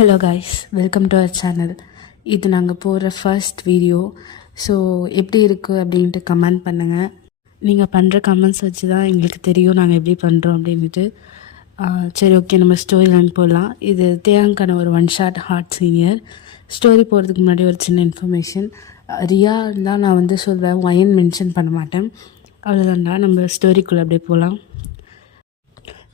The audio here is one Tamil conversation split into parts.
Hello guys, welcome to our channel. இது நாங்கள் போகிற ஃபர்ஸ்ட் வீடியோ. ஸோ எப்படி இருக்குது அப்படின்ட்டு கமெண்ட் பண்ணுங்கள். நீங்கள் பண்ணுற கமெண்ட்ஸ் வச்சு தான் எங்களுக்கு தெரியும் நாங்கள் எப்படி பண்ணுறோம் அப்படின்ட்டு. சரி, ஓகே, நம்ம ஸ்டோரி லைன் போடலாம். இது தேங்கான ஒரு one shot hard senior. Story போகிறதுக்கு முன்னாடி ஒரு சின்ன இன்ஃபர்மேஷன். ரியா தான் நான் வந்து சொல்வேன், ஒயன் மென்ஷன் பண்ண மாட்டேன். அவ்வளோதான்டா, நம்ம ஸ்டோரிக்குள்ளே அப்படியே போகலாம்.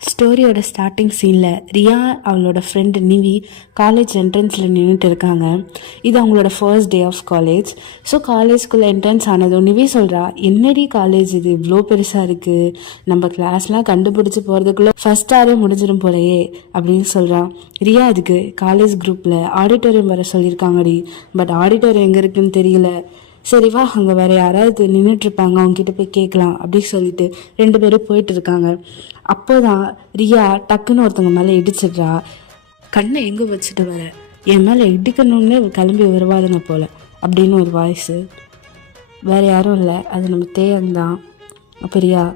ஸ்டோரியோட ஸ்டார்டிங் சீனில் ரியா அவளோட ஃப்ரெண்டு நிவி காலேஜ் என்ட்ரன்ஸில் நின்றுட்டு இருக்காங்க. இது அவங்களோட first day of college. So காலேஜ்குள்ளே என்ட்ரன்ஸ் ஆனதும் நிவி சொல்கிறா, என்னடி காலேஜ் இது இவ்வளோ பெருசாக இருக்குது, நம்ம கிளாஸ்லாம் கண்டுபிடிச்சி போகிறதுக்குள்ளே ஃபர்ஸ்ட் ஆரே முடிஞ்சிடும் போலையே அப்படின்னு சொல்கிறான். ரியா அதுக்கு காலேஜ் குரூப்பில் ஆடிட்டோரியம் வர சொல்லியிருக்காங்கடி, பட் ஆடிட்டோரியம் எங்கே இருக்குன்னு தெரியல. சரி வா, அங்கே வேறு யாராவது நின்றுட்டுருப்பாங்க, அவங்ககிட்ட போய் கேட்கலாம் அப்படின்னு சொல்லிட்டு 2 பேரும் போயிட்டு இருக்காங்க. அப்போ தான் ரியா டக்குன்னு ஒருத்தவங்க மேலே இடிச்சிட்றா. கண்ணை எங்கே வச்சுட்டு வர, என் மேலே இடிக்கணும்னு கிளம்பி வருவாதுங்க போல் அப்படின்னு ஒரு வாய்ஸு. வேறு யாரும் இல்லை, அது நம்ம தேயந்தான். அப்போ ரியா,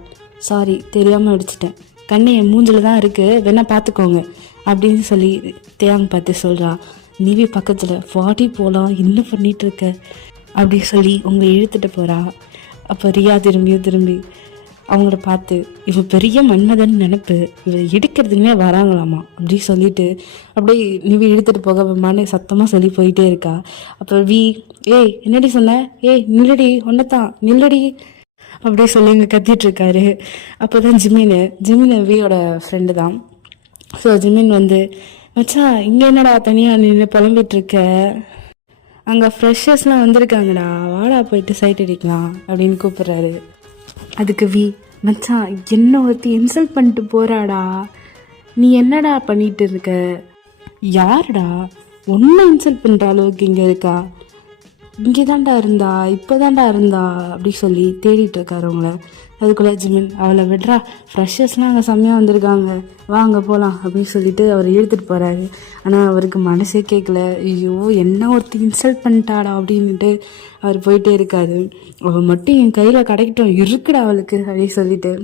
சாரி தெரியாமல் அடிச்சிட்டேன், கண்ணை என் மூஞ்சில் தான் இருக்குது, வேணா பார்த்துக்கோங்க அப்படின்னு சொல்லி தேயாங்க பார்த்து சொல்கிறா. நிவி பக்கத்தில், 40 போகலாம், என்ன பண்ணிகிட்ருக்க அப்படி சொல்லி உங்களை இழுத்துட்டு போகிறா. அப்போ ரியா திரும்பி அவங்கள பார்த்து, இவ பெரிய மன்மதன் நினப்பு, இவ எடுக்கிறதுக்குனே வராங்களாமா அப்படி சொல்லிட்டு அப்படியே நிவி இழுத்துட்டு போகமான்னு சத்தமாக சொல்லி போயிட்டே இருக்கா. அப்போ ஏய் என்னடி சொன்ன, ஏய் நில்லடி, ஒன்னத்தான் நில்லடி அப்படியே சொல்லி இங்கே கத்திட்டுருக்காரு. அப்போ தான் ஜிமின் வியோட ஃப்ரெண்டு தான். ஸோ ஜிமின் வந்து, மச்சான் இங்கே என்னடா தனியாக நின்று புலம்பிகிட்ருக்க, அங்கே ஃப்ரெஷர்ஸ்லாம் வந்திருக்காங்கடா, வாடா போயிட்டு சைட் அடிக்கலாம் அப்படின்னு கூப்பிட்றாரு. அதுக்கு மச்சான் என்ன ஒருத்தி இன்சல்ட் பண்ணிட்டு போகிறாடா, நீ என்னடா பண்ணிட்டு இருக்க, யாருடா ஒன்றை இன்சல்ட் பண்ணுற அளவுக்கு இங்கே இருக்கா, இங்கே தான்டா இருந்தா, இப்போ தான்டா இருந்தா அப்படி சொல்லி தேடிட்டு இருக்காரு அவங்கள. அதுக்குள்ளே ஜிமின், அவளை விடுறா, ஃப்ரெஷர்ஸ்லாம் அங்கே செம்மையாக வந்திருக்காங்க, வா அங்கே போகலாம் அப்படின்னு சொல்லிட்டு அவர் இழுத்துட்டு போகிறாரு. ஆனால் அவருக்கு மனசே கேட்கல. ஐயோ என்ன ஒருத்தி இன்சல்ட் பண்ணிட்டாடா அப்படின்ட்டு அவர் போயிட்டே இருக்காரு. அவள் மட்டும் என் கையில் கிடைக்கட்டும், இருக்குடா அவளுக்கு அப்படின்னு சொல்லிட்டு.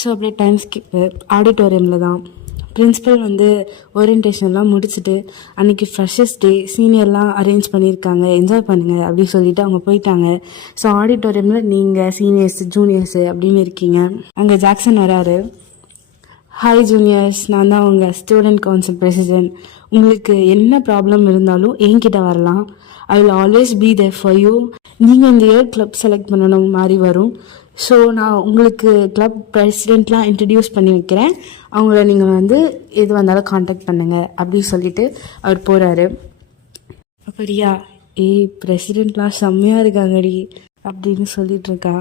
ஸோ அப்படியே டைம் ஸ்கிப்பு. ஆடிட்டோரியமில் தான் பிரின்ஸிபல் வந்து ஓரியன்டேஷன்லாம் முடிச்சுட்டு அன்றைக்கி ஃப்ரெஷர்ஸ் டே, சீனியர்லாம் அரேஞ்ச் பண்ணியிருக்காங்க, என்ஜாய் பண்ணுங்கள் அப்படின்னு சொல்லிட்டு அவங்க போயிட்டாங்க. ஸோ ஆடிட்டோரியமில் நீங்கள் சீனியர்ஸு ஜூனியர்ஸு அப்படின்னு இருக்கீங்க. அங்கே ஜாக்சன் வராரு. ஹாய் ஜூனியர்ஸ், நான் தான் உங்கள் ஸ்டூடெண்ட் கவுன்சில் பிரசிடென்ட். உங்களுக்கு என்ன ப்ராப்ளம் இருந்தாலும் என்கிட்ட வரலாம். I will always be there for you. நீங்கள் இந்த இயர் கிளப் செலக்ட் பண்ணணும் மாதிரி வரும். ஸோ நான் உங்களுக்கு கிளப் பிரசிடெண்ட்லாம் இன்ட்ரடியூஸ் பண்ணி வைக்கிறேன், அவங்கள நீங்கள் வந்து எது வந்தாலும் காண்டாக்ட் பண்ணுங்கள் அப்படின்னு சொல்லிட்டு அவர் போகிறாரு. அப்போ ரியா, பிரசிடெண்ட்லாம் செம்மையாக இருக்காங்கடி அப்படின்னு சொல்லிட்டு இருக்கா.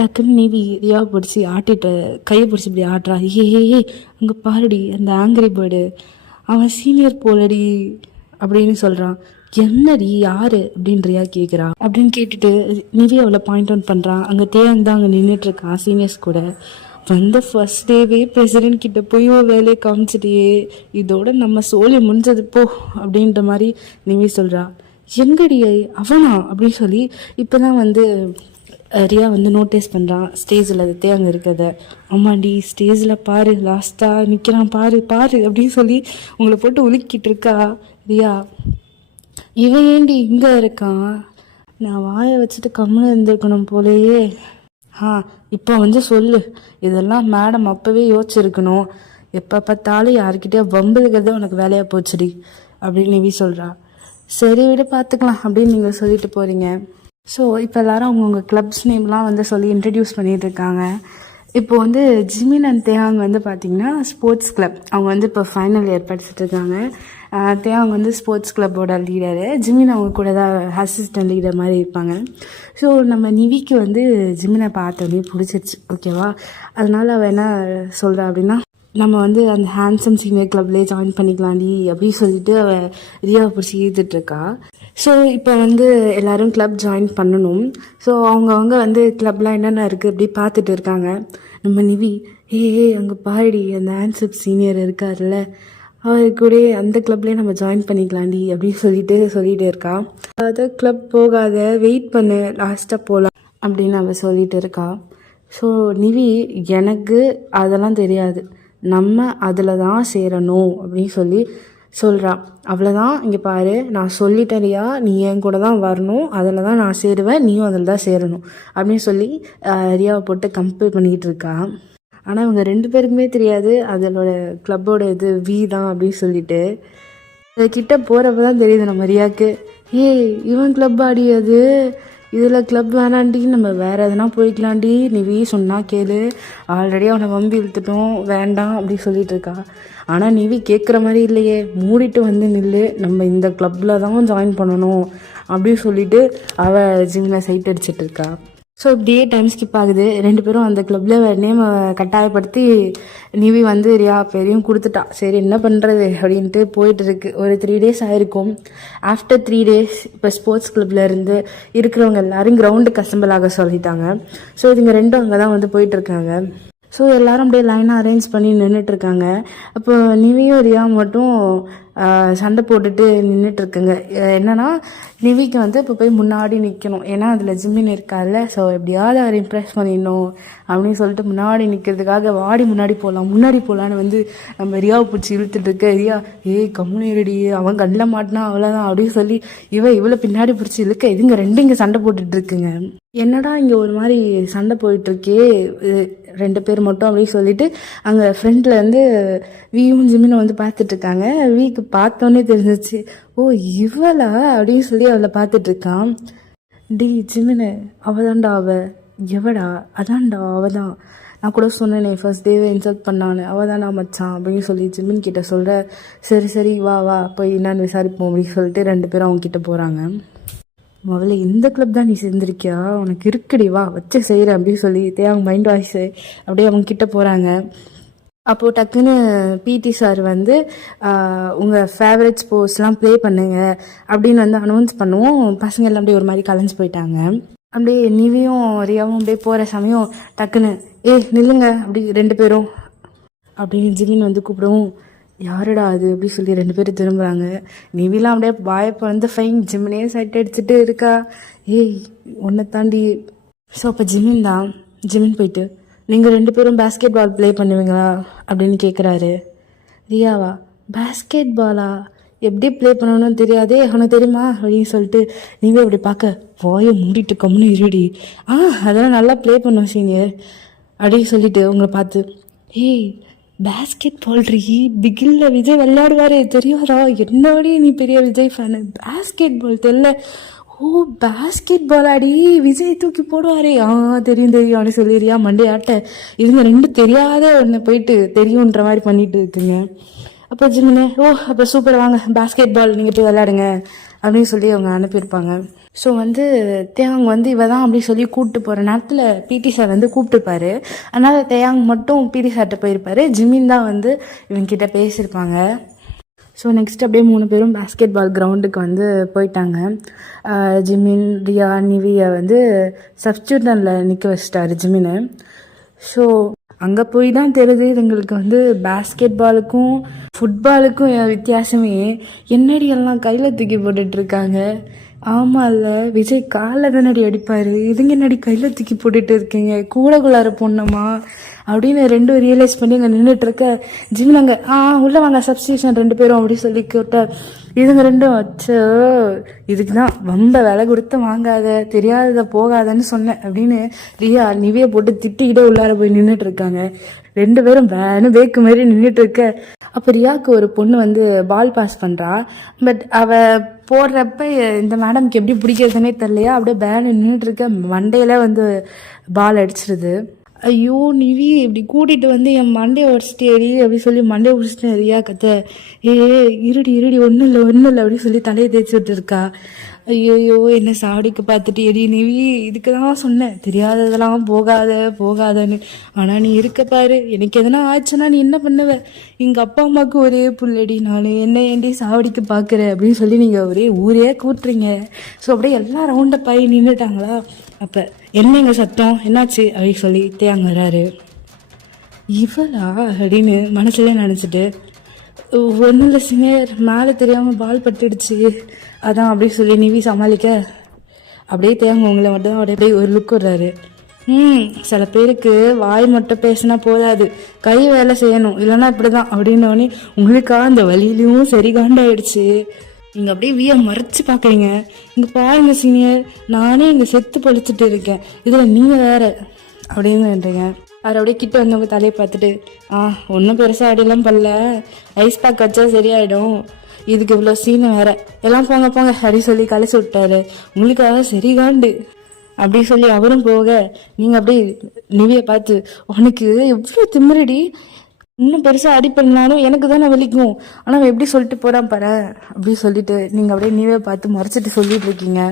டக்குன்னு நிவி ரியாவை பிடிச்சி ஆட்டிட்டு கையை பிடிச்சி இப்படி ஆட்டுறா. ஏ அங்கே பாருடி அந்த ஆங்கிரி பேர்டு, அவன் சீனியர் போலடி அப்படின்னு சொல்கிறான். என்னடி யாரு அப்படின்னு ரியா கேட்குறா. அப்படின்னு கேட்டுட்டு நிவி அவளை பாயிண்ட் அவுட் பண்ணுறான். அங்கே தேங்க தான் அங்கே நின்றுட்டுருக்கான் சீனியர்ஸ் கூட. வந்த ஃபர்ஸ்ட் டேவே பிரசிடென்ட் கிட்ட போய் வேலையை காமிச்சிட்டியே, இதோட நம்ம சோழி முடிஞ்சது போ அப்படின்ற மாதிரி நிவி சொல்கிறா. எங்கடி அவனா அப்படின்னு சொல்லி இப்போ தான் வந்து ரியா வந்து நோட்டீஸ் பண்ணுறான் ஸ்டேஜில் அது தேங்க இருக்கிறத. ஆமாண்டி ஸ்டேஜில் பாரு, லாஸ்ட்டாக நிற்கிறான் பாரு அப்படின்னு சொல்லி உங்களை போட்டு உலுக்கிட்டு இருக்கா ரியா. இவன் ஏண்டி இங்கே இருக்கான், நான் வாயை வச்சுட்டு கம்முன்னு இருந்திருக்கணும் போலேயே. இப்போ வந்து சொல்லு, இதெல்லாம் மேடம் அப்போவே யோசிச்சிருக்கணும், எப்போ பார்த்தாலும் யாருக்கிட்டே வம்புகிறத உனக்கு வேலையாக போச்சுடி அப்படின்னு நிவி சொல்கிறா. சரி விட பார்த்துக்கலாம் அப்படின்னு நீங்கள் சொல்லிட்டு போகிறீங்க. ஸோ இப்போ எல்லோரும் அவங்கவுங்க கிளப்ஸ் நேம்லாம் வந்து சொல்லி இன்ட்ரடியூஸ் பண்ணிகிட்டு இருக்காங்க. இப்போ வந்து ஜிமின் அண்ட் தேயாங் வந்து பார்த்திங்கன்னா ஸ்போர்ட்ஸ் கிளப், அவங்க வந்து இப்போ ஃபைனல் இயர் படிச்சுட்டு இருக்காங்க. தேயாங் வந்து ஸ்போர்ட்ஸ் கிளப்போட லீடரு, ஜிமின் அவங்க கூட தான் அசிஸ்டன்ட் லீடர் மாதிரி இருப்பாங்க. ஸோ நம்ம நிவிக்கு வந்து ஜிமினை பார்த்தோன்னே பிடிச்சிருச்சு, ஓகேவா. அதனால் அவள் என்ன சொல்கிறா அப்படின்னா, நம்ம வந்து அந்த ஹேண்ட்ஸம் சீனியர் கிளப்லேயே ஜாயின் பண்ணிக்கலாண்டி அப்படின்னு சொல்லிட்டு அவள் ரியாவை பிடிச்சி ஈர்த்துட்ருக்கா. ஸோ இப்போ வந்து எல்லோரும் கிளப் ஜாயின் பண்ணணும். ஸோ அவங்கவுங்க வந்து கிளப்லாம் என்னென்ன இருக்குது அப்படி பார்த்துட்டு இருக்காங்க. நம்ம நிவி, அங்கே பாருடி அந்த ஹேண்ட்ஸம் சீனியர் இருக்கார்ல, அவர் கூட அந்த கிளப்லேயே நம்ம ஜாயின் பண்ணிக்கலாண்டி அப்படின்னு சொல்லிகிட்டே இருக்கா. அதாவது கிளப் போகாத, வெயிட் பண்ணு, லாஸ்ட்டாக போகலாம் அப்படின்னு அவள் சொல்லிகிட்டு இருக்கா. ஸோ நிவி, எனக்கு அதெல்லாம் தெரியாது, நம்ம அதில் தான் சேரணும் அப்படின்னு சொல்லி சொல்கிறா. அவ்வளோதான், இங்கே பாரு, நான் சொல்லிட்டேன் ரியா, நீ என் கூட தான் வரணும், அதில் தான் நான் சேருவேன், நீயும் அதில் தான் சேரணும் அப்படின்னு சொல்லி ரியாவை போட்டு கம்பேர் பண்ணிக்கிட்டு இருக்கா. ஆனால் இவங்க 2 பேருக்குமே தெரியாது அதோட கிளப்போட இது வி தான் அப்படின்னு சொல்லிட்டு. கிட்ட போகிறப்ப தான் தெரியுது நம்ம ரியாவுக்கு, ஏய் இவன் கிளப் ஆடி அது, இதில் கிளப் வேணாண்டி, நம்ம வேறு எதுனா போய்க்கலாண்டி, நீ வீ சொன்னால் கேளு, ஆல்ரெடி அவனை வம்பி இழுத்துட்டோம், வேண்டாம் அப்படி சொல்லிட்டு இருக்கா. ஆனால் நிவி கேட்குற மாதிரி இல்லையே, மூடிட்டு வந்து நில்லு, நம்ம இந்த கிளப்பில் தான் ஜாயின் பண்ணணும் அப்படின்னு சொல்லிட்டு அவள் ஜிம்மில் சைட் அடிச்சிட்டு இருக்கா. ஸோ இப்படியே டைம் ஸ்கிப் ஆகுது. 2 பேரும் அந்த கிளப்பில் நேமை கட்டாயப்படுத்தி நிவி வந்து ரியா பேரையும் கொடுத்துட்டா. சரி என்ன பண்ணுறது அப்படின்ட்டு போயிட்டு இருக்கு. ஒரு 3 days ஆகிருக்கும். ஆஃப்டர் 3 days இப்போ ஸ்போர்ட்ஸ் கிளப்பில் இருந்து இருக்கிறவங்க எல்லாரும் கிரவுண்டுக்கு அசம்பிள் ஆக சொல்லிட்டாங்க. ஸோ இதுங்க 2 அங்கே தான் வந்து போயிட்டுருக்காங்க. ஸோ எல்லோரும் அப்படியே லைனாக அரேஞ்ச் பண்ணி நின்றுட்டுருக்காங்க. அப்போ நிவியும் ரியா மட்டும் சண்டை போட்டுட்டு நின்றுட்டுருக்குங்க. என்னன்னா நிவிக்கு வந்து இப்போ போய் முன்னாடி நிற்கணும், ஏன்னா அதில் ஜிம்மின் இருக்கார்ல. ஸோ எப்படியாவது அவர் இம்ப்ரெஸ் பண்ணிடணும் அப்படின்னு சொல்லிட்டு முன்னாடி நிற்கிறதுக்காக வாடி முன்னாடி போகலான்னு வந்து நம்ம ரியாவை பிடிச்சி இழுத்துட்டு இருக்க. ரியா ஏய் கம்முனேடி, அவன் கண்ணில் மாட்டினா அவ்வளோதான் அப்படின்னு சொல்லி இவளை பின்னாடி பிடிச்சி இழுக்க இதுங்க 2 இங்கே சண்டை போட்டுட்டு இருக்குங்க. என்னடா இங்கே ஒரு மாதிரி சண்டை போயிட்டுருக்கே 2 பேர் மட்டும் அப்படின்னு சொல்லிட்டு அங்கே ஃப்ரெண்டில் வந்து வீயும் ஜிம்மினை வந்து பார்த்துட்ருக்காங்க. வீக்கு பார்த்தோன்னே தெரிஞ்சிச்சு, ஓ இவளா அப்படின்னு சொல்லி அவளை பார்த்துட்ருக்கான். டி ஜிம்மினை, அவதான்டா எவடா, அதான்டா அவதான், நான் கூட சொன்னேனே ஃபர்ஸ்ட் டேவே இன்சல்ட் பண்ணான்னு, அவதானா மச்சான் அப்படின்னு சொல்லி ஜிம்மின் கிட்ட சொல்கிற. சரி வா போய் என்னன்னு விசாரிப்போம் அப்படின்னு சொல்லிட்டு 2 பேரும் அவங்க கிட்ட போகிறாங்க. முதல்ல இந்த கிளப் தான் நீ சேர்ந்துருக்கியா, உனக்கு இருக்குடி, வா வச்சு செய்கிறேன் அப்படின்னு சொல்லிட்டு அவங்க மைண்ட் வாய்ஸு அப்படியே அவங்க கிட்ட போகிறாங்க. அப்போது டக்குன்னு பிடி சார் வந்து உங்கள் ஃபேவரட் ஸ்போர்ட்ஸ்லாம் ப்ளே பண்ணுங்க அப்படின்னு வந்து அனௌன்ஸ் பண்ணுவோம். பசங்க எல்லாம் அப்படியே ஒரு மாதிரி கலைஞ்சு போயிட்டாங்க. அப்படியே நிவியும் ரியாவும் அப்படியே போகிற சமயம் டக்குன்னு நில்லுங்க அப்படி 2 பேரும் அப்படின்னு ஜிமின் வந்து கூப்பிடுவோம். யாருடா அது அப்படி சொல்லி 2 பேரும் திரும்புகிறாங்க. நிவிலாம் அப்படியே வாய்ப்பு வந்து ஃபைன், ஜிம்மினே சைட் அடிச்சுட்டு இருக்கா. உன்னை தாண்டி. ஸோ அப்போ ஜிமின் போயிட்டு நீங்கள் 2 பேரும் பேஸ்கெட் பால் ப்ளே பண்ணுவீங்களா அப்படின்னு கேட்குறாரு. ரியாவா, பேஸ்கெட் பாலா, எப்படி ப்ளே பண்ணணும்னு தெரியாதே, அவனுக்கு தெரியுமா அப்படின்னு சொல்லிட்டு நீங்கள் அப்படி பார்க்க வாயை மூடிட்டு கம்முன்னு இருடி, அதெல்லாம் நல்லா ப்ளே பண்ணுவோம் சீனியர் அப்படின்னு சொல்லிட்டு உங்களை பார்த்து, பேஸ்கெட் பால் பிகில்ல விஜய் விளையாடுவாரு தெரியாதா, என்னோடய நீ பெரிய விஜய் ஃபேனு, பேஸ்கெட் பால் தெரியல, ஓ பேஸ்கெட் பால் ஆடி விஜய் தூக்கி போடுவாரே, தெரியும் அப்படின்னு சொல்லிடுறியா மண்டே ஆட்ட. இதுங்க 2 தெரியாத ஒன்று போயிட்டு தெரியுன்ற மாதிரி பண்ணிட்டு இருக்குங்க. அப்போ ஜிம்மினே அப்போ சூப்பர் வாங்க பேஸ்கெட் பால் நீங்கள் போய் விளையாடுங்க அப்படின்னு சொல்லி அவங்க அனுப்பியிருப்பாங்க. ஸோ வந்து தேயாங் வந்து இவ தான் அப்படின்னு சொல்லி கூப்பிட்டு போகிற நேரத்தில் பிடி சார் வந்து கூப்பிட்டுருப்பாரு. அதனால் தேயாங் மட்டும் பிடி சார்கிட்ட போயிருப்பாரு. ஜிம்மின் தான் வந்து இவங்கிட்ட பேசியிருப்பாங்க. ஸோ நெக்ஸ்ட் அப்படியே 3 பேரும் பேஸ்கெட் பால் கிரவுண்டுக்கு வந்து போயிட்டாங்க. ஜிம்மின், ரியா, நிவியை வந்து சப்ஸ்டியூட்டனில் நிற்க வச்சிட்டாரு ஜிம்மின்னு. ஸோ அங்கே போய் தான் தெரியுது இதுங்களுக்கு வந்து பேஸ்கெட் பாலுக்கும் ஃபுட்பாலுக்கும் வித்தியாசமே. என்னடி எல்லாம் கையில் தூக்கி போட்டுட்ருக்காங்க. ஆமாம் இல்லை, விஜய் காலில் தானடி அடிப்பார், இதுங்க என்னடி கையில் தூக்கி போட்டுட்டு இருக்கீங்க, கூடக்குள்ளார பொண்ணம்மா அப்படின்னு 2 ரியலைஸ் பண்ணி அங்கே நின்றுட்டுருக்க. ஜிம்மில் அங்கே உள்ளே வாங்க சப்ஸ்டியூஷன் 2 பேரும் அப்படின்னு சொல்லி கேட்ட. இதுங்க 2 அச்சோ இதுக்கு தான் வம்ப விலை கொடுத்து வாங்காத, தெரியாததை போகாதன்னு சொன்னேன் அப்படின்னு ரியா நிவியை போட்டு திட்டிக்கிட்டே உள்ளார போய் நின்றுட்டு இருக்காங்க. 2 பேரும் வேணும் வேக்கு மாதிரி நின்றுட்டு இருக்க. அப்போ ரியாவுக்கு ஒரு பொண்ணு வந்து பால் பாஸ் பண்ணுறா. பட் அவள் போடுறப்ப இந்த மேடம்க்கு எப்படி பிடிக்கிறதுனே தெரியலையா, அப்படியே பேனு நின்றுட்டு இருக்க, மண்டையில வந்து பால் அடிச்சிருது. ஐயோ நிவி இப்படி கூட்டிகிட்டு வந்து என் மண்டையை உடச்சிட்டேடி அப்படின்னு சொல்லி மண்டையை உடிச்சிட்டேன். ரியா கத்த இருடி ஒன்றும் இல்லை அப்படின்னு சொல்லி தலையை தேய்ச்சி விட்டுருக்கா. ஐயோயோ என்ன சாடிக்கு பார்த்துட்டு எடி நிவி, இதுக்கு தான் சொன்னேன் தெரியாததெல்லாம் போகாதன்னு. ஆனால் நீ இருக்க பாரு, எனக்கு எதனா ஆச்சுன்னா நீ என்ன பண்ணுவ, எங்கள் அப்பா அம்மாவுக்கு ஒரே புள்ளடி, நான் என்ன ஏண்டி சாவடிக்கு பார்க்குற அப்படின்னு சொல்லி நீங்கள் ஒரே ஊரே கூட்டுறீங்க. ஸோ அப்படியே எல்லாம் ரவுண்டப் ஆகி நின்றுட்டாங்களா. அப்போ என்னங்க சத்தம் என்னாச்சு அப்படின்னு சொல்லி தேங்க வராரு. இவளா அப்படின்னு மனசுலேயே நினச்சிட்டு, ஒன்றும் இல்லை சீனியர், மேலே தெரியாமல் பால் பட்டுடுச்சு அதான் அப்படின்னு சொல்லி நிவி சமாளிக்க, அப்படியே தேங்க உங்களை மட்டும் அப்படியே ஒரு லுக் வர்றாரு. சில பேருக்கு வாய் மட்டும் பேசினா போதாது, கை வேலை செய்யணும், இல்லைன்னா இப்படிதான் அப்படின்னோடனே உங்களுக்கா அந்த வழியிலையும் சரி காண்டாயிடுச்சு. நீங்க அப்படியே வீய மறைச்சு பாக்குறீங்க. இங்க பாருங்க சீனியர், நானே இங்க செத்து பொழிச்சிட்டு இருக்கேன், இதுல நீங்க வேற அப்படின்னுன்றீங்க. அவர் அப்படியே கிட்ட வந்தவங்க தலையை பார்த்துட்டு, ஒன்றும் பெருசாக அடியெல்லாம் பண்ணல, ஐஸ் பேக் வச்சா சரியாயிடும், இதுக்கு இவ்வளோ சீனை வேற, எல்லாம் போங்க போங்க அப்படி சொல்லி கழிச்சு விட்டாரு. உங்களுக்காக சரி காண்டு அப்படி சொல்லி அவரும் போக, நீங்கள் அப்படியே நிவியை பார்த்து, உனக்கு எவ்வளோ திமிரடி, இன்னும் பெருசாக அடி பண்ணாலும் எனக்கு தானே வலிக்கும், ஆனால் அவன் எப்படி சொல்லிட்டு போகிறான் பாரு அப்படி சொல்லிட்டு நீங்கள் அப்படியே நிவியை பார்த்து மறைச்சிட்டு சொல்லிட்டு இருக்கீங்க.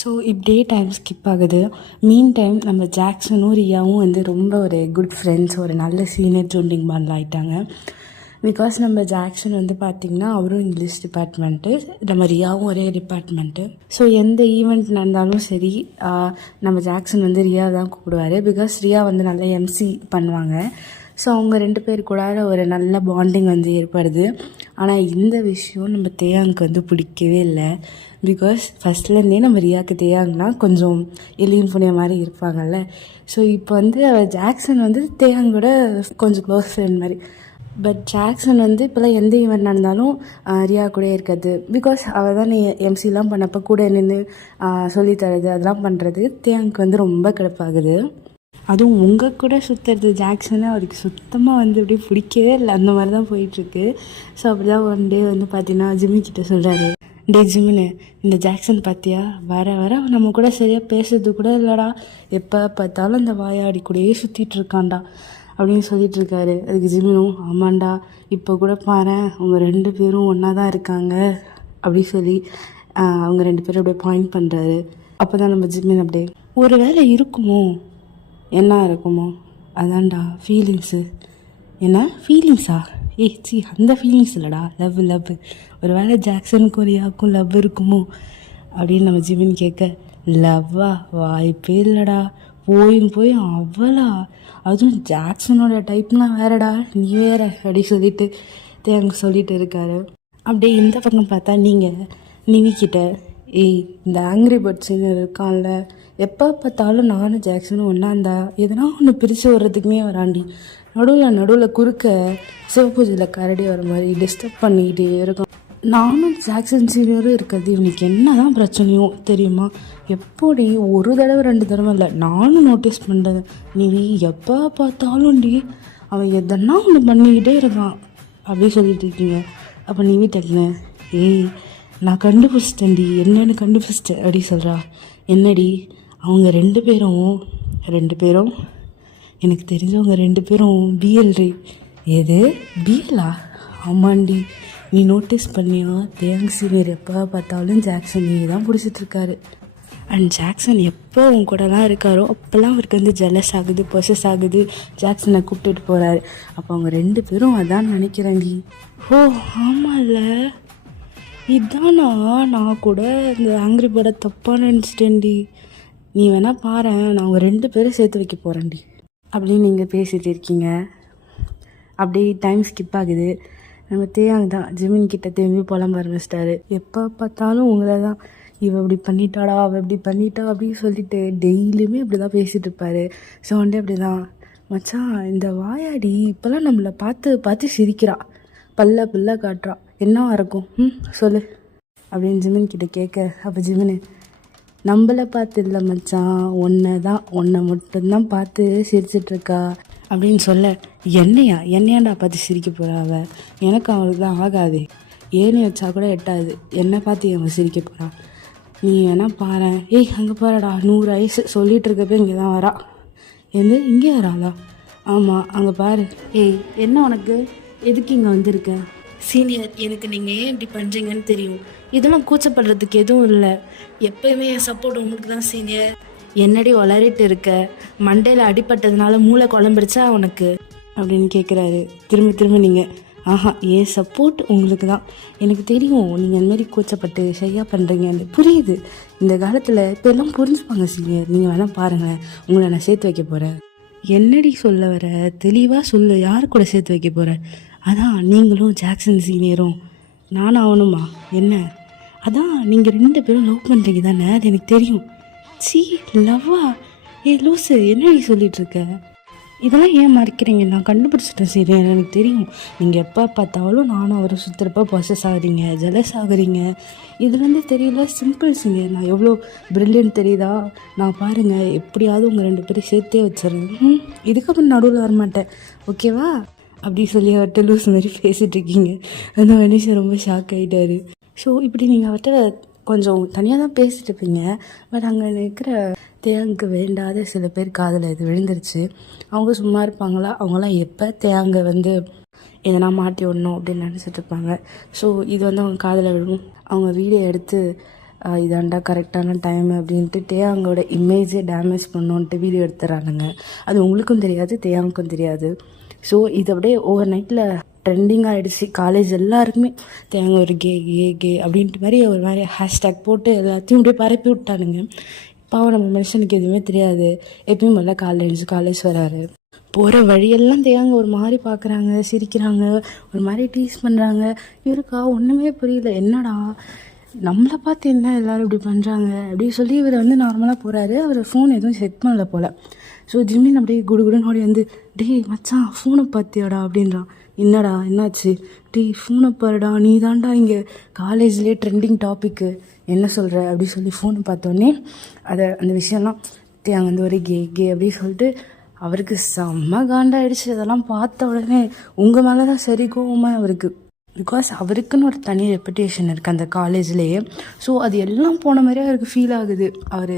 ஸோ இப்படியே டைம் ஸ்கிப் ஆகுது. மீன் டைம் நம்ம ஜாக்சனும் ரியாவும் வந்து ரொம்ப ஒரு குட் ஃப்ரெண்ட்ஸ், ஒரு நல்ல சீனியர் ஜூனிங் பாண்டில் ஆகிட்டாங்க. பிகாஸ் நம்ம ஜாக்சன் வந்து பார்த்திங்கன்னா அவரும் இங்கிலீஷ் டிபார்ட்மெண்ட்டு, நம்ம ரியாவும் ஒரே டிபார்ட்மெண்ட்டு. ஸோ எந்த ஈவெண்ட் நடந்தாலும் சரி நம்ம ஜாக்சன் வந்து ரியா தான் கூப்பிடுவார். பிகாஸ் ரியா வந்து நல்லா எம்சி பண்ணுவாங்க. ஸோ அவங்க 2 பேர் கூட ஒரு நல்ல பாண்டிங் வந்து ஏற்படுது. ஆனால் இந்த விஷயம் நம்ம தேயாங்க்கு வந்து பிடிக்கவே இல்லை. பிகாஸ் ஃபஸ்ட்லேருந்தே நம்ம ரியாவுக்கு தேயாங்கன்னா கொஞ்சம் எலியும் புனிய மாதிரி இருப்பாங்கல்ல. ஸோ இப்போ வந்து ஜாக்சன் வந்து தேயாங்கோட கொஞ்சம் க்ளோஸ் ஃப்ரெண்ட் மாதிரி. பட் ஜாக்சன் வந்து இப்போலாம் எந்த ஈவெண்ட் நடந்தாலும் ரியா கூட இருக்காது. பிகாஸ் அவள் தான் எம்சிலாம் பண்ணப்போ கூட நின்று சொல்லித்தரது அதெல்லாம் பண்ணுறது தேயாங்க்கு வந்து ரொம்ப கடுப்பாகுது. அதுவும் உங்கள் கூட சுற்றுறது ஜாக்சனை அவருக்கு சுத்தமாக வந்து அப்படியே பிடிக்கவே இல்லை, அந்த மாதிரி தான் போயிட்டுருக்கு. ஸோ அப்படி தான் ஒன் டே வந்து பார்த்தீங்கன்னா ஜிம்மி கிட்ட சொல்கிறாரு, டே ஜிம்மின்னு, இந்த ஜாக்சன் பார்த்தியா வர வர நம்ம கூட சரியாக பேசுறது கூட இல்லைடா, எப்போ பார்த்தாலும் இந்த வாயாடி கூடயே சுற்றிட்டு இருக்கான்டா அப்படின்னு சொல்லிட்டு இருக்காரு. அதுக்கு ஜிம்மினும், ஆமாண்டா இப்போ கூட பாரு அவங்க 2 பேரும் ஒன்றா தான் இருக்காங்க அப்படி சொல்லி அவங்க 2 பேரும் அப்படியே பாயிண்ட் பண்ணுறாரு. அப்போ தான் நம்ம ஜிம்மின் அப்படியே, ஒரு வேளை இருக்குமோ, என்ன இருக்குமோ, அதான்டா ஃபீலிங்ஸு. என்ன ஃபீலிங்ஸா? சி அந்த ஃபீலிங்ஸ் இல்லைடா, லவ். ஒரு வேளை ஜாக்சனுக்கும் ரியாவுக்கும் லவ் இருக்குமோ அப்படின்னு நம்ம ஜிமின் கேட்க, லவ்வா? வாய்ப்பே இல்லைடா, போய் அவ்வளா, அதுவும் ஜாக்சனோட டைப்லாம் வேறடா, நீ வேற அப்படி சொல்லிட்டு தேங்க சொல்லிட்டு இருக்காரு. அப்படியே இந்த பக்கம் பார்த்தா நீங்கள் நிவிக்கிட்ட, இந்த ஆங்கிரி பேர்ட்ஸுன்னு இருக்கான்ல, எப்போ பார்த்தாலும் நானும் ஜாக்சனும் ஒன்றாந்தா எதனா ஒன்று பிரித்து வர்றதுக்குமே வராண்டி, நடுவில் குறுக்க சிவபூஜையில் கரடி வர மாதிரி டிஸ்டர்ப் பண்ணிக்கிட்டே இருக்கும். நானும் ஜாக்சன் சீனியரும் இருக்கிறது இவனுக்கு என்ன தான் பிரச்சனையோ தெரியுமா, எப்படி ஒரு தடவை 2 தடவை இல்லை, நானும் நோட்டீஸ் பண்ணுறது, நீ எப்போ பார்த்தாலும் அவன் எதனா ஒன்று பண்ணிக்கிட்டே இருக்கான் அப்படி சொல்லிட்டு இருக்கீங்க. அப்போ நீ டக்குன்னு, நான் கண்டுபிடிச்சிட்டேன்டி, என்னன்னு கண்டுபிடிச்சிட்டேன் அப்படி சொல்கிறா. என்னடி? அவங்க 2 பேரும் எனக்கு தெரிஞ்சவங்க 2 பேரும் பிஎல்ரி. எது பிஎல்லா? ஆமாண்டி, நீ நோட்டீஸ் பண்ணியா, தேங் சீனியர் எப்போ பார்த்தாலும் ஜாக்சன் நீ தான் பிடிச்சிட்ருக்காரு. அண்ட் ஜாக்சன் எப்போ உன் கூடலாம் இருக்காரோ அப்போல்லாம் அவருக்கு வந்து ஜெலஸ் ஆகுது, பொசஸ் ஆகுது, ஜாக்சனை கூப்பிட்டுட்டு போகிறாரு. அப்போ அவங்க 2 பேரும் அதான் நினைக்கிறேன்டி. ஓ ஆமாம்ல, இதானா? நான் கூட இந்த ஆங்கிரி பேர்டை தப்பாக நினச்சிட்டேன்டி. நீ வேணால் பாரு, நான் அவங்க 2 பேரும் சேர்த்து வைக்க போகிறேன்டி அப்படின்னு நீங்கள் பேசிகிட்டு இருக்கீங்க. அப்படியே டைம் ஸ்கிப் ஆகுது. நம்ம தேயாங்க தான் ஜிமின் கிட்ட திரும்பி புலம்ப ஆரம்பிச்சிட்டாரு. எப்போ பார்த்தாலும் உங்களை தான், இவ இப்படி பண்ணிட்டாடா, அவள் இப்படி பண்ணிட்டா அப்படின்னு சொல்லிட்டு டெய்லியுமே இப்படி தான் பேசிகிட்டு இருப்பார். ஸோ வந்து அப்படி தான், மச்சான் இந்த வாயாடி இப்போல்லாம் நம்மளை பார்த்து சிரிக்கிறா, பல்ல காட்டுறா, என்னவா இருக்கும் சொல்லு அப்படின்னு ஜிமின் கிட்ட கேட்க, அப்போ ஜிமின், நம்மளை பார்த்து இல்லை மச்சான், உன்னை மட்டும்தான் பார்த்து சிரிச்சிட்ருக்கா அப்படின்னு சொல்ல, என்னையாண்டா பார்த்து சிரிக்க போகிறா அவள், எனக்கு அவளுக்கு தான் ஆகாது, ஏணி வச்சா கூட எட்டாது, என்னை பார்த்து அவன் சிரிக்க போகிறா, நீ வேணா பாரு, அங்கே பாருடா 100 வயசு சொல்லிகிட்டு இருக்கப்போ இங்கே தான் வரா. இங்கே வராளா? ஆமாம் அங்கே பாரு. என்ன உனக்கு, எதுக்கு இங்கே வந்திருக்க? சீனியர், எனக்கு நீங்கள் ஏன் இப்படி பண்ணுறீங்கன்னு தெரியும், இதெல்லாம் கூச்சப்படுறதுக்கு எதுவும் இல்லை, எப்போயுமே என் சப்போர்ட் உங்களுக்கு தான் சீனியர். என்னடி வளரிட்டு இருக்க, மண்டையில் அடிப்பட்டதுனால மூளை குழம்பிடுச்சா உனக்கு அப்படின்னு கேட்குறாரு. திரும்ப நீங்கள், என் சப்போர்ட் உங்களுக்கு தான், எனக்கு தெரியும் நீங்கள் அந்த மாதிரி கூச்சப்பட்டு ஷையாக பண்ணுறீங்கன்னு புரியுது. இந்த காலத்தில் இப்போ எல்லாம் புரிஞ்சுப்பாங்க சீனியர், நீங்கள் வேணால் பாருங்கள், உங்களை நான் சேர்த்து வைக்க போகிறேன். என்னடி சொல்ல வர, தெளிவாக சொல்லு, யார் கூட சேர்த்து வைக்க போகிறேன்? அதான் நீங்களும் ஜாக்சன் சீனியரும் நானும் ஆகணுமா என்ன? அதான் நீங்கள் 2 பேரும் லவ் பண்ணுறீங்க தானே, அது எனக்கு தெரியும். லவ்வா? ஏய் லூசு, என்ன நீ சொல்லிட்டு இருக்க? இதெல்லாம் ஏன் மறைக்கிறீங்க? நான் கண்டுபிடிச்சிட்டேன் சீனியர், எனக்கு தெரியும். நீங்கள் எப்போ பார்த்தாலும் நானும் அவரை சுற்றுறப்ப பொசஸ் ஆகுறீங்க, ஜெலஸ் ஆகுறீங்க. இதுலேருந்து தெரியல, சிம்பிள் சீனியர். நான் எவ்வளோ ப்ரில்லியன்ட் தெரியுதா? நான் பாருங்கள், எப்படியாவது உங்கள் 2 பேரும் சேர்த்தே வச்சிடுறேன். இதுக்கப்புறம் நடுவில் வரமாட்டேன், ஓகேவா? அப்படி சொல்லி அவர்கிட்ட லூஸ் மாதிரி பேசிகிட்டு இருக்கீங்க. அந்த மனுஷன் ரொம்ப ஷாக் ஆகிட்டாரு. ஸோ இப்படி நீங்கள் அவர்கிட்ட கொஞ்சம் தனியாக தான் பேசிட்டு இருப்பீங்க. பட் அங்கே இருக்கிற தேங்கு வேண்டாத சில பேர் காதில் இது விழுந்துருச்சு. அவங்க சும்மா இருப்பாங்களா? அவங்களாம் எப்போ தேங்க வந்து எதனா மாட்டி விடணும் அப்படின்னு நினச்சிட்டு இருப்பாங்க. ஸோ இது வந்து அவங்க காதில் விழும். அவங்க வீடியோ எடுத்து இதாண்டா கரெக்டான டைம் அப்படின்ட்டு தேயாங்கோட இமேஜே டேமேஜ் பண்ணோன்ட்டு வீடியோ எடுத்துறானுங்க. அது உங்களுக்கும் தெரியாது, தேயாங்குக்கும் தெரியாது. ஸோ இது அப்படியே ஓவர் நைட்டில் ட்ரெண்டிங் ஆகிடுச்சு. காலேஜ் எல்லாருக்குமே தேங்க ஒரு கே கே கே அப்படின்ட்டு மாதிரி ஒரு மாதிரி ஹேஷ்டேக் போட்டு எல்லாத்தையும் அப்படியே பரப்பி விட்டானுங்க. பாவம் நம்ம மனுஷனுக்கு எதுவுமே தெரியாது. எப்பயும் போல காலேஜ் வராரு, போகிற வழியெல்லாம் தேங்க ஒரு மாதிரி பார்க்குறாங்க, சிரிக்கிறாங்க, ஒரு மாதிரி டீஸ் பண்ணுறாங்க. இவருக்கா ஒன்றுமே புரியல, என்னடா நம்மளை பார்த்து என்ன எல்லோரும் இப்படி பண்ணுறாங்க அப்படின்னு சொல்லி இவர் வந்து நார்மலாக போகிறாரு. அவர் ஃபோன் எதுவும் செக் பண்ணல போல். ஸோ ஜிம்மின் அப்படியே குடுகுடுன்னு ஓடி வந்து, டேய் மச்சான் ஃபோனை பார்த்தியாடா அப்படின்றான். என்னடா என்னாச்சு? டேய் ஃபோனை பாருடா, நீ தான்டா இங்கே காலேஜ்லேயே ட்ரெண்டிங் டாப்பிக்கு, என்ன சொல்கிற அப்படி சொல்லி ஃபோனை பார்த்தோன்னே அந்த விஷயம்லாம் அங்கே வந்து ஒரு கே கே அப்படின்னு சொல்லிட்டு அவருக்கு செம்ம காண்டாயிடுச்சு. அதெல்லாம் பார்த்த உடனே உங்கள் மேலே தான் சரி கோவமாக அவருக்கு. பிகாஸ் அவருக்குன்னு ஒரு தனி ரெப்புடேஷன் இருக்குது அந்த காலேஜ்லேயே. ஸோ அது எல்லாம் போன மாதிரியே அவருக்கு ஃபீல் ஆகுது. அவர்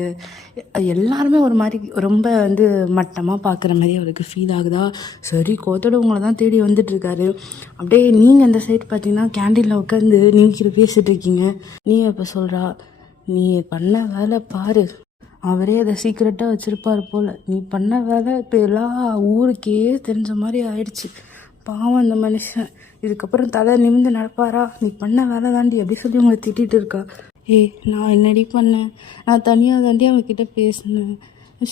எல்லாருமே ஒரு மாதிரி ரொம்ப வந்து மட்டமாக பார்க்குற மாதிரி அவருக்கு ஃபீல் ஆகுதா? சரி கோத்தோட உங்களை தான் தேடி வந்துட்டுருக்காரு. அப்படியே நீங்கள் அந்த சைடு பார்த்தீங்கன்னா கேண்டீனில் உட்காந்து நீங்கள் பேசிகிட்டு இருக்கீங்க. நீ இப்போ சொல்கிறா, நீ பண்ண வேலை பாரு, அவரே அதை சீக்கிரட்டாக வச்சுருப்பார் போல். நீ பண்ண வேலை இப்போ எல்லா ஊருக்கே தெரிஞ்ச மாதிரி ஆயிடுச்சு. பாவம் அந்த மனுஷன், இதுக்கப்புறம் தலை நிமிந்து நடப்பாரா? நீ பண்ண வேலை தாண்டி அப்படி சொல்லி உங்களை திட்டிகிட்டு இருக்கா. ஏய் நான் என்னடி பண்ணேன்? நான் தனியாக தாண்டி அவங்கக்கிட்ட பேசினேன்.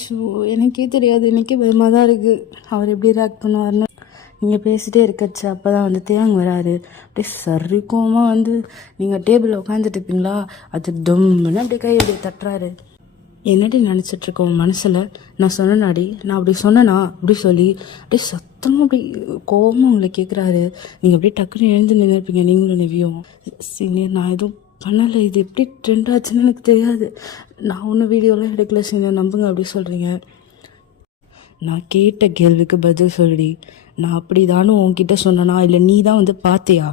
ஷோ எனக்கே தெரியாது, எனக்கே பயமாக தான் இருக்குது அவர் எப்படி ரியாக்ட் பண்ணுவார்னு. நீங்கள் பேசிகிட்டே இருக்கச்சு அப்போ தான் வந்து தேங்க வராரு. அப்படியே சரிக்கோமாக வந்து நீங்கள் டேபிளில் உட்காந்துட்டு இருப்பீங்களா, அது டொம்முன்னு அப்படியே கை அப்படியே தட்டுறாரு. என்னடி நினச்சிட்ருக்கோம் மனசில்? நான் சொன்னேனாடி, நான் அப்படி சொன்னேனா அப்படி சொல்லி அப்படியே சத்தமாக அப்படி கோவமாக உங்களை கேட்குறாரு. நீங்கள் அப்படியே டக்குன்னு எழுந்து நின்றுருப்பீங்க நீங்களும் நிவியும். சீனியர் நான் எதுவும் பண்ணலை, இது எப்படி ட்ரெண்ட் ஆச்சுன்னு எனக்கு தெரியாது, நான் ஒன்றும் வீடியோலாம் எடுக்கல சீனியர், நம்புங்க அப்படி சொல்கிறீங்க. நான் கேட்ட கேள்விக்கு பதில் சொல்லி, நான் அப்படி தானே உன்கிட்ட சொன்னேனா இல்லை நீ தான் வந்து பார்த்தியா?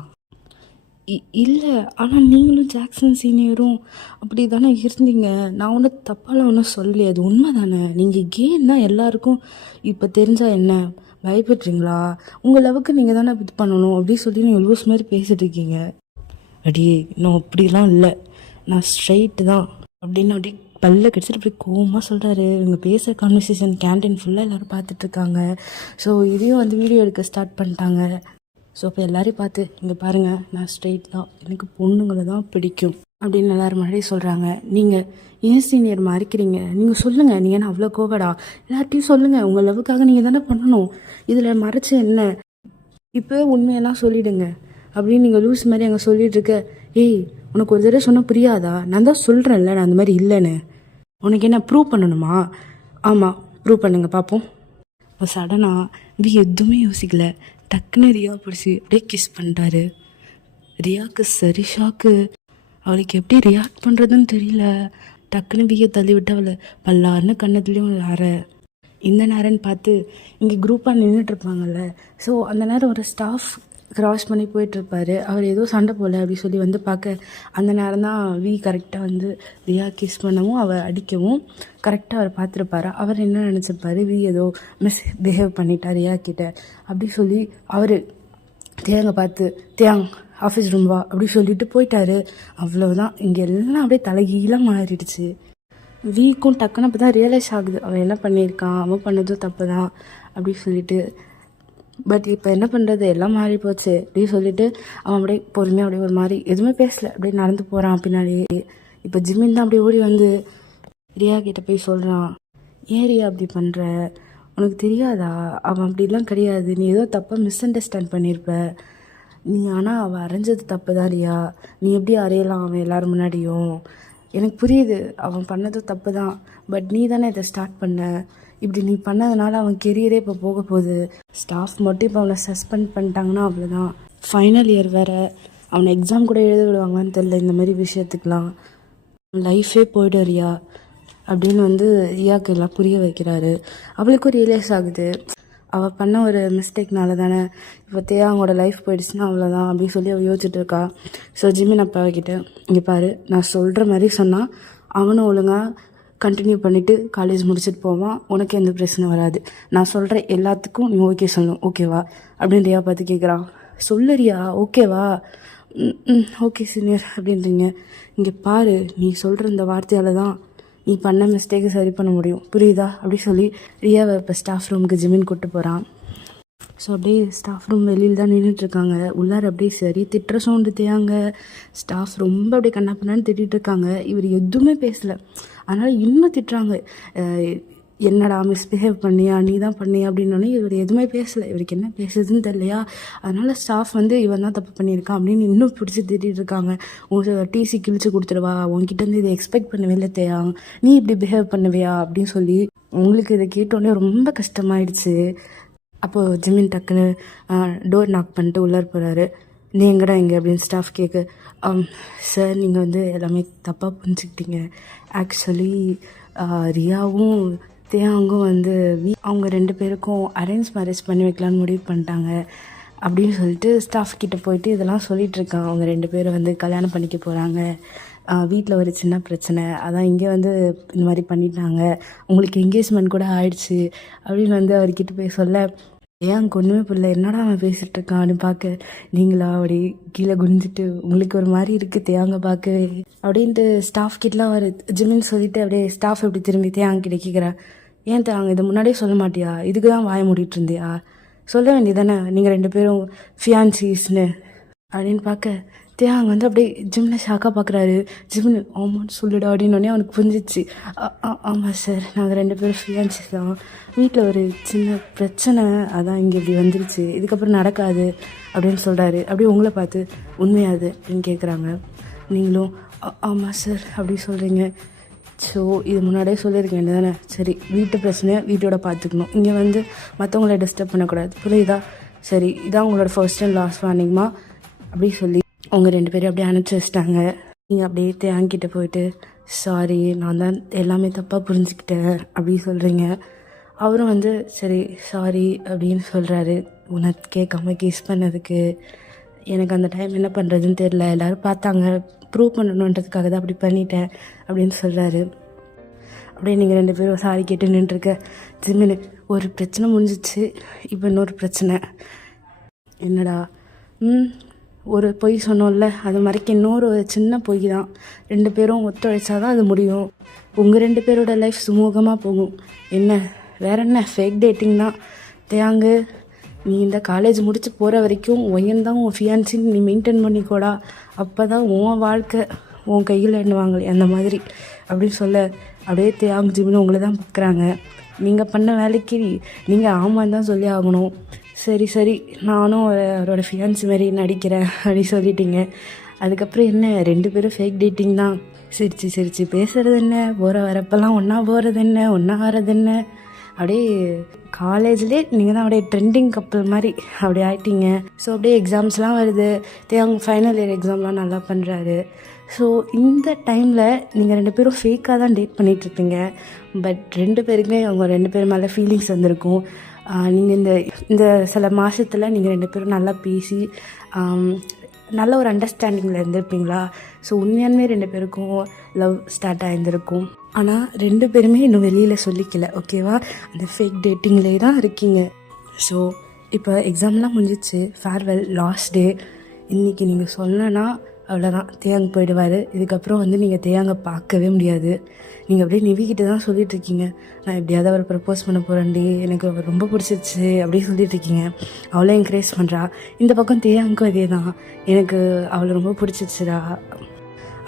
இல்லை, ஆனால் நீங்களும் ஜாக்சன் சீனியரும் அப்படி தானே இருந்தீங்க. நான் ஒன்றும் தப்பாலாம் ஒன்றும் சொல்லலையே, அது உண்மை தானே. நீங்கள் கேன்னா எல்லாருக்கும் இப்போ தெரிஞ்சால் என்ன பயப்படுறீங்களா? உங்கள் லெவலுக்கு நீங்கள் தானே இது பண்ணணும் அப்படின்னு சொல்லி நீங்கள் லூஸ் மாதிரி பேசிகிட்டு இருக்கீங்க. அடியே நான் அப்படிலாம் இல்லை, நான் ஸ்ட்ரைட்டு தான் அப்படின்னு அப்படி பல்ல கடிச்சிட்டு அப்படி கோவமாக சொல்கிறாரு. இவங்க பேசுகிற கான்வர்சேஷன் கேண்டீன் ஃபுல்லாக எல்லோரும் பார்த்துட்ருக்காங்க. ஸோ இதையும் வந்து வீடியோ எடுக்க ஸ்டார்ட் பண்ணிட்டாங்க. ஸோ அப்போ எல்லாரையும் பார்த்து, இங்கே பாருங்கள் நான் ஸ்ட்ரெயிட் தான், எனக்கு பொண்ணுங்களை தான் பிடிக்கும் அப்படின்னு எல்லோரும் முன்னாடி சொல்கிறாங்க. நீங்கள் ஏன் சீனியர் மறைக்கிறீங்க? நீங்கள் சொல்லுங்கள், நீங்கள் என்ன அவ்வளோ கோவடா? எல்லார்ட்டையும் சொல்லுங்கள், உங்கள் லவ்வுக்காக நீங்கள் தானே பண்ணணும், இதில் மறைச்சு என்ன? இப்போ உண்மையெல்லாம் சொல்லிவிடுங்க அப்படின்னு நீங்கள் லூஸ் மாதிரி அங்கே சொல்லிகிட்ருக்க. ஏய் உனக்கு ஒரு தடவை சொன்னால் புரியாதா? நான் தான் சொல்கிறேன்ல நான் அந்த மாதிரி இல்லைன்னு. உனக்கு என்ன ப்ரூவ் பண்ணணுமா? ஆமாம் ப்ரூவ் பண்ணுங்க பார்ப்போம். இப்போ சடனாக இது எதுவுமே யோசிக்கல, டக்குன்னு ரியா பிடிச்சி அப்படியே கிஸ் பண்ணிட்டாரு. ரியாவுக்கு சரி ஷாக்கு. அவளுக்கு எப்படி ரியாக்ட் பண்ணுறதுன்னு தெரியல. டக்குன்னு வியை தள்ளி விட்டு அவளை பல்லாருன்னு கண்ணத்துலேயும் அரை. இந்த நேரம்னு பார்த்து இங்கே குரூப்பாக நின்றுட்டுருப்பாங்கல்ல, ஸோ அந்த நேரம் ஒரு ஸ்டாஃப் க்ராஸ் பண்ணி போயிட்டுருப்பாரு. அவர் ஏதோ சண்டை போல் அப்படி சொல்லி வந்து பார்க்க, அந்த நேரம் தான் வி கரெக்டாக வந்து ரியா கிஸ் பண்ணவும் அவர் அடிக்கவும் கரெக்டாக அவர் பார்த்துருப்பாரு. அவர் என்ன நினச்சிருப்பாரு, வி ஏதோ பிஹேவ் பண்ணிட்டார் ரியா கிட்ட அப்படி சொல்லி அவர் தேங்க பார்த்து தேங் ஆஃபீஸ் ரூம் வா அப்படி சொல்லிட்டு போயிட்டாரு. அவ்வளோதான், இங்கே எல்லாம் அப்படியே தலைகீழாக மாறிடுச்சு. வீக்கும் டக்குன்னு அப்போ தான் ரியலைஸ் ஆகுது அவன் என்ன பண்ணியிருக்கான், அவன் பண்ணதும் தப்பு தான் அப்படி சொல்லிட்டு. பட் இப்போ என்ன பண்ணுறது, எல்லாம் மாறி போச்சு அப்படின்னு சொல்லிட்டு அவன் அப்படியே பொறுமையாக அப்படியே ஒரு மாதிரி எதுவுமே பேசலை, அப்படியே நடந்து போகிறான் பின்னாடி. இப்போ ஜிம்மின் தான் அப்படியே ஓடி வந்து ரியா கிட்ட போய் சொல்கிறான், ஏன் ரியா அப்படி பண்ணுற, உனக்கு தெரியாதா அவன் அப்படிலாம் கிடையாது, நீ ஏதோ தப்பாக மிஸ் அண்டர்ஸ்டாண்ட் பண்ணியிருப்ப நீ, ஆனால் அவள் அரைஞ்சது தப்பு தான் ரியா, நீ எப்படி அறையலாம் அவன் எல்லோரும் முன்னாடியும், எனக்கு புரியுது அவன் பண்ணது தப்பு தான், பட் நீ தானே இதை ஸ்டார்ட் பண்ண. இப்படி நீ பண்ணதுனால அவன் கெரியரே இப்போ போக போகுது. ஸ்டாஃப் மட்டும் இப்போ அவனை சஸ்பெண்ட் பண்ணிட்டாங்கன்னா அவ்வளோதான். ஃபைனல் இயர் வேறு, அவனை எக்ஸாம் கூட எழுத விடுவாங்கன்னு தெரில. இந்த மாதிரி விஷயத்துக்கெலாம் லைஃபே போய்டும் ரியா அப்படின்னு வந்து ரியாவுக்கு எல்லாம் புரிய வைக்கிறாரு. அவளுக்கும் ரியலைஸ் ஆகுது அவள் பண்ண ஒரு மிஸ்டேக்னால தானே இப்போ அவங்களோட லைஃப் போயிடுச்சுன்னா அவ்வளோதான் அப்படின்னு சொல்லி அவள் யோசிச்சுட்டு இருக்கா. ஸோ ஜிமின் அப்பாக்கிட்ட, இங்கே பாரு, நான் சொல்கிற மாதிரி சொன்னால் அவனும் ஒழுங்காக கண்டினியூ பண்ணிவிட்டு காலேஜ் முடிச்சுட்டு போவான், உனக்கு எந்த பிரச்சனை வராது. நான் சொல்கிற எல்லாத்துக்கும் நீ ஓகே சொல்லணும், ஓகேவா அப்படின்னு ரியா பார்த்து கேட்குறான். சொல்லுறியா ஓகேவா? ஓகே சீனியர் அப்படின்றீங்க. இங்கே பாரு, நீ சொல்கிற இந்த வார்த்தையால் தான் நீ பண்ண மிஸ்டேக்கை சரி பண்ண முடியும், புரியுதா அப்படி சொல்லி ரியாவை இப்போ ஸ்டாஃப் ரூமுக்கு ஜிமின் கூப்பிட்டு போகிறான். ஸோ அப்படியே ஸ்டாஃப் ரூம் வெளியில் தான் நின்றுட்டுருக்காங்க. உள்ளார அப்படியே சரி திட்டுற சவுண்டு தேங்க. ஸ்டாஃப் ரொம்ப அப்படியே கண்ணா பண்ணான்னு திட்டிகிட்டு இருக்காங்க. இவர் எதுவுமே பேசலை, அதனால் இன்னும் திட்டுறாங்க. என்னடா மிஸ்பிஹேவ் பண்ணியா, நீ தான் பண்ணியா அப்படின்னோடனே இவர் எதுவுமே பேசலை. இவருக்கு என்ன பேசுறதுன்னு தெரியலையா, அதனால் ஸ்டாஃப் வந்து இவன் தான் தப்பு பண்ணியிருக்கான் அப்படின்னு இன்னும் பிடிச்சி திட்டிகிட்டு இருக்காங்க. உங்கள் டிசி கிழிச்சு கொடுத்துருவா, உங்ககிட்டருந்து இதை எக்ஸ்பெக்ட் பண்ணவே இல்லை தேயா, நீ இப்படி பிஹேவ் பண்ணுவியா அப்படின்னு சொல்லி உங்களுக்கு இதை கேட்டோடனே ரொம்ப கஷ்டமாயிடுச்சு. அப்போது ஜிமின் டக்குன்னு டோர் நாக் பண்ணிட்டு உள்ளார போகிறாரு. நீ எங்கடா இங்கே அப்படின்னு ஸ்டாஃப் கேட்க, சார் நீங்கள் வந்து எல்லாமே தப்பாக புரிஞ்சுக்கிட்டீங்க. ஆக்சுவலி ரியாவும் தேயாங்கும் வந்து அவங்க 2 பேருக்கும் அரேஞ்ச் மேரேஜ் பண்ணி வைக்கலான்னு முடிவு பண்ணிட்டாங்க அப்படின்னு சொல்லிட்டு ஸ்டாஃப் கிட்டே போயிட்டு இதெல்லாம் சொல்லிகிட்ருக்கான். அவங்க 2 பேரும் வந்து கல்யாணம் பண்ணிக்க போகிறாங்க, வீட்டில் ஒரு சின்ன பிரச்சனை, அதான் இங்கே வந்து இந்த மாதிரி பண்ணிட்டாங்க, உங்களுக்கு என்கேஜ்மெண்ட் கூட ஆயிடுச்சு அப்படின்னு வந்து அவர்கிட்ட போய் சொல்ல, ஏன் ஒன்றுமே புரியல, என்னடா அவன் பேசிகிட்டு இருக்கான் அப்படின்னு பார்க்க, நீங்களா அப்படி கீழே குனிஞ்சிட்டு உங்களுக்கு ஒரு மாதிரி இருக்குது தேங்க பார்க்கவே அப்படின்ட்டு ஸ்டாஃப் கிட்டலாம் அவர் ஜிமின்னு சொல்லிட்டு அப்படியே ஸ்டாஃப் எப்படி திரும்பி தேங்க கிட்ட கேட்குறேன். ஏன் தேங்க இதை முன்னாடியே சொல்ல மாட்டியா, இதுக்கு தான் வாய மூடிட்டு இருந்தியா, சொல்ல வேண்டியதானே நீங்கள் 2 பேரும் ஃபியான்சிஸ்னு அப்படின்னு பார்க்க தேங்க வந்து அப்படியே ஜிம்மில் ஷாக்காக பார்க்குறாரு. ஜிம்னு ஆமான்னு சொல்லிடா அப்படின்னோடனே அவனுக்கு புரிஞ்சிச்சு. ஆமாம் சார், நாங்கள் 2 பேரும் ஃபியான்சிஸ் தான், வீட்டில் ஒரு சின்ன பிரச்சனை, அதான் இங்கே இப்படி வந்துருச்சு, இதுக்கப்புறம் நடக்காது அப்படின்னு சொல்கிறாரு. அப்படியே உங்களை பார்த்து உண்மையாது அப்படின்னு கேட்குறாங்க. நீங்களும் ஆமாம் சார் அப்படி சொல்கிறீங்க. ஸோ இது முன்னாடியே சொல்லியிருக்க வேண்டியதானே, சரி வீட்டு பிரச்சனையை வீட்டோட பார்த்துக்கணும், இங்கே வந்து மற்றவங்கள டிஸ்டர்ப் பண்ணக்கூடாது, புரியுதா? சரி இதான் உங்களோட ஃபர்ஸ்ட் அண்ட் லாஸ்ட் வார்னிங்மா அப்படி சொல்லி அவங்க 2 பேரும் அப்படியே அனுப்பிச்சி வச்சிட்டாங்க. நீங்கள் அப்படியே தேங்கிட்ட போயிட்டு சாரி நான் தான் எல்லாமே தப்பாக புரிஞ்சுக்கிட்டேன் அப்படி சொல்கிறீங்க. அவரும் வந்து சரி சாரி அப்படின்னு சொல்கிறாரு. உனக்கு கேட்காம கிஸ் பண்ணதுக்கு எனக்கு அந்த டைம் என்ன பண்ணுறதுன்னு தெரில, எல்லோரும் பார்த்தாங்க, ப்ரூவ் பண்ணணுன்றதுக்காக தான் அப்படி பண்ணிட்டேன் அப்படின்னு சொல்கிறாரு. அப்படியே நீங்கள் 2 பேரும் சாரி கேட்டு நின்றுருக்க. ஜிமின்னு ஒரு பிரச்சனை முடிஞ்சிச்சு, இப்போ இன்னொரு பிரச்சனை. என்னடா? ஒரு பொய் சொன்னோம்ல, அது மறைக்க இன்னொரு சின்ன பொய் தான். 2 பேரும் ஒத்துழைச்சாதான் அது முடியும். உங்கள் 2 பேரோட லைஃப் சுமூகமாக போகும். என்ன வேற என்ன, ஃபேக் டேட்டிங் தான். தேங்க நீ இந்த காலேஜ் முடிச்சு போகிற வரைக்கும் ஒயன் தான் உன் ஃபியான்சின்னு நீ மெயின்டைன் பண்ணிக்கோடா, அப்போ தான் உன் வாழ்க்கை உன் கையில் எண்ணுவாங்களே அந்த மாதிரி அப்படின்னு சொல்ல, அப்படியே தேங்க ஜிமின்னு உங்களை தான் பார்க்குறாங்க. நீங்கள் பண்ண வேலைக்கு நீங்கள் ஆமான்னு தான் சொல்லி ஆகணும். சரி சரி நானும் அவரோட ஃபியான்சி மாதிரி நடிக்கிறேன் அப்படின்னு சொல்லிட்டீங்க. அதுக்கப்புறம் என்ன, 2 பேரும் ஃபேக் டேட்டிங் தான். சிரிச்சு பேசுகிறது என்ன, போகிற வரப்பெல்லாம் ஒன்றா போகிறது என்ன, ஒன்றா வர்றது என்ன, அப்படியே காலேஜ்லேயே நீங்கள் தான் அப்படியே ட்ரெண்டிங் கப்பல் மாதிரி அப்படி ஆகிட்டீங்க. ஸோ அப்படியே எக்ஸாம்ஸ்லாம் வருது, அவங்க ஃபைனல் இயர் எக்ஸாம்லாம் நல்லா பண்ணுறாரு. ஸோ இந்த டைமில் நீங்கள் 2 பேரும் ஃபேக்காக தான் டேட் பண்ணிகிட்ருப்பீங்க. பட் 2 பேருக்குமே அவங்க 2 பேர் மேலே ஃபீலிங்ஸ் வந்திருக்கும். நீங்கள் இந்த சில மாதத்தில் நீங்கள் 2 பேரும் நல்லா பேசி நல்ல ஒரு அண்டர்ஸ்டாண்டிங்கில் இருந்திருப்பீங்களா? ஸோ உண்மையானுமே 2 பேருக்கும் லவ் ஸ்டார்ட் ஆகியிருந்திருக்கும். ஆனால் 2 பேருமே இன்னும் வெளியில் சொல்லிக்கல, ஓகேவா? அந்த ஃபேக் டேட்டிங்லேயே தான் இருக்கீங்க. ஸோ இப்போ எக்ஸாம்லாம் முடிஞ்சிச்சு, ஃபேர்வெல் லாஸ்ட் டே. இன்றைக்கி நீங்கள் சொல்லனா அவ்வளோதான், தேங்க போயிடுவார். இதுக்கப்புறம் வந்து நீங்கள் தேங்க பார்க்கவே முடியாது. நீங்கள் அப்படியே நிவிக்கிட்ட தான் சொல்லிகிட்ருக்கீங்க, நான் எப்படியாவது அவரை ப்ரப்போஸ் பண்ண போகிறேன்டி, எனக்கு அவர் ரொம்ப பிடிச்சிருச்சு அப்படி சொல்லிகிட்ருக்கீங்க. அவளை என்கரேஜ் பண்ணுறா. இந்த பக்கம் தேயாங்கும் அதே தான், எனக்கு அவளை ரொம்ப பிடிச்சிருச்சுடா,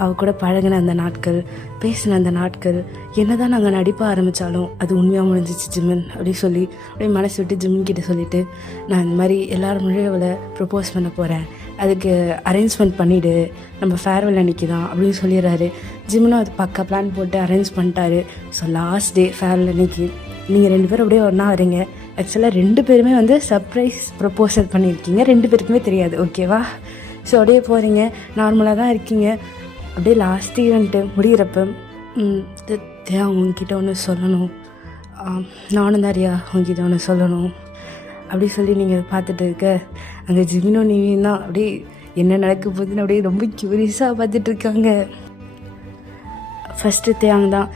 அவள் கூட பழகின அந்த நாட்கள், பேசின அந்த நாட்கள், என்ன தான் நாங்கள் நடிப்ப ஆரம்பித்தாலும் அது உண்மையாக முடிஞ்சிச்சு ஜிமின் அப்படி சொல்லி அப்படியே மனசு விட்டு ஜிமின் கிட்ட சொல்லிவிட்டு, நான் இந்த மாதிரி எல்லாரும் முன்னாடி அவளை ப்ரப்போஸ் பண்ண போகிறேன், அதுக்கு அரேஞ்ச்மெண்ட் பண்ணிவிடு, நம்ம ஃபேர்வெல் அன்றைக்கி தான் அப்படின்னு சொல்லிடுறாரு. ஜிம்னும் அது பக்கா பிளான் போட்டு அரேஞ்ச் பண்ணிட்டாரு. ஸோ லாஸ்ட் டே ஃபேர்வெல் அன்றைக்கி நீங்கள் 2 பேரும் அப்படியே ஒன்றா வரீங்க. ஆக்சுவலாக 2 பேருமே வந்து சர்ப்ரைஸ் ப்ரப்போசல் பண்ணியிருக்கீங்க, 2 பேருக்குமே தெரியாது, ஓகேவா? ஸோ அப்படியே போகிறீங்க, நார்மலாக தான் இருக்கீங்க. அப்படியே லாஸ்ட் ஈவெண்ட்டு முடிகிறப்ப தியா உங்ககிட்ட ஒன்று சொல்லணும், நானும் தான் ரியா உங்ககிட்ட ஒன்று சொல்லணும் அப்படி சொல்லி நீங்கள் பார்த்துட்டு இருக்க, அங்கே ஜிமினோ நீவியும் தான் அப்படியே என்ன நடக்க போகுதுன்னு அப்படியே ரொம்ப க்யூரியஸாக பார்த்துட்ருக்காங்க. ஃபஸ்ட்டு தேங்க தான்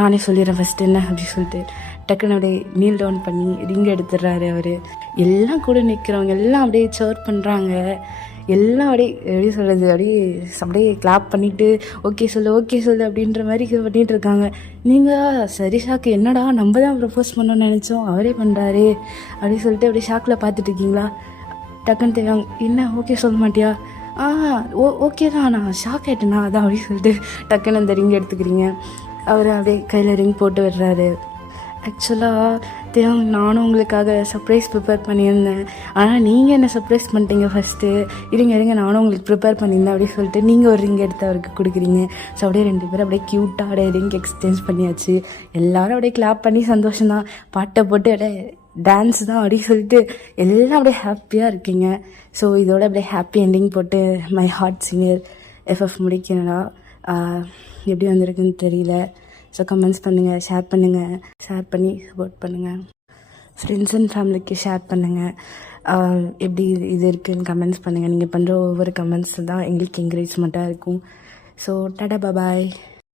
நானே சொல்லிடுறேன் ஃபஸ்ட்டு என்ன அப்படி சொல்லிட்டு டக்குன்னு அப்படியே நீல் டவுன் பண்ணி ரிங் எடுத்துடுறாரு அவர். எல்லாம் கூட நிற்கிறவங்க எல்லாம் அப்படியே சர்வ் பண்ணுறாங்க. எல்லாம் அப்படியே எப்படி சொல்கிறது, அப்படியே கிளாப் பண்ணிவிட்டு ஓகே சொல்லு அப்படின்ற மாதிரி பண்ணிகிட்டு இருக்காங்க. நீங்கள் சரி ஷாக்கு, என்னடா நம்ம தான் ப்ரப்போஸ் பண்ணோன்னு நினச்சோம், அவரே பண்ணுறாரு அப்படின்னு சொல்லிட்டு அப்படியே ஷாக்கில் பார்த்துட்டு இருக்கீங்களா? டக்குன்னு தெரியாங்க, என்ன ஓகே சொல்ல மாட்டியா? ஓகே தான், நான் ஷாக் ஆகிட்டேனா அதான் அப்படின்னு சொல்லிட்டு டக்குன்னு அந்த ரிங் எடுத்துக்கிறீங்க. அவர் அப்படியே கையில் ரிங் போட்டு விடுறாரு. ஆக்சுவலாக தேவங்க நானும் உங்களுக்காக சர்ப்ரைஸ் ப்ரிப்பேர் பண்ணியிருந்தேன், ஆனால் நீங்கள் என்ன சர்ப்ரைஸ் பண்ணிட்டீங்க ஃபஸ்ட்டு, இருங்க நானும் உங்களுக்கு ப்ரிப்பேர் பண்ணியிருந்தேன் அப்படின்னு சொல்லிட்டு நீங்கள் ஒரு ரிங் எடுத்து அவருக்கு கொடுக்குறீங்க. ஸோ அப்படியே 2 பேரும் அப்படியே க்யூட்டாக அப்படியே ரிங் எக்ஸ்சேஞ்ச் பண்ணியாச்சு. எல்லோரும் அப்படியே கிளாப் பண்ணி சந்தோஷம்தான், பாட்டை போட்டு அப்படியே டான்ஸ் தான் அப்படின்னு சொல்லிட்டு எல்லாம் அப்படியே ஹாப்பியாக இருக்கீங்க. ஸோ இதோட அப்படியே ஹாப்பி என்டிங் போட்டு மை ஹார்ட் சிங்கர் எஃப்எஃப் முடிக்கணும்னா எப்படி வந்திருக்குன்னு தெரியல. ஸோ கமெண்ட்ஸ் பண்ணுங்கள், ஷேர் பண்ணி சப்போர்ட் பண்ணுங்கள், ஃப்ரெண்ட்ஸ் அண்ட் ஃபேமிலிக்கு ஷேர் பண்ணுங்கள். எப்படி இது இருக்குதுன்னு கமெண்ட்ஸ் பண்ணுங்கள். நீங்கள் பண்ணுற ஒவ்வொரு கமெண்ட்ஸ் தான் எங்களுக்கு என்கரேஜ்மெண்ட்டாக இருக்கும். ஸோ டாடா பாய்.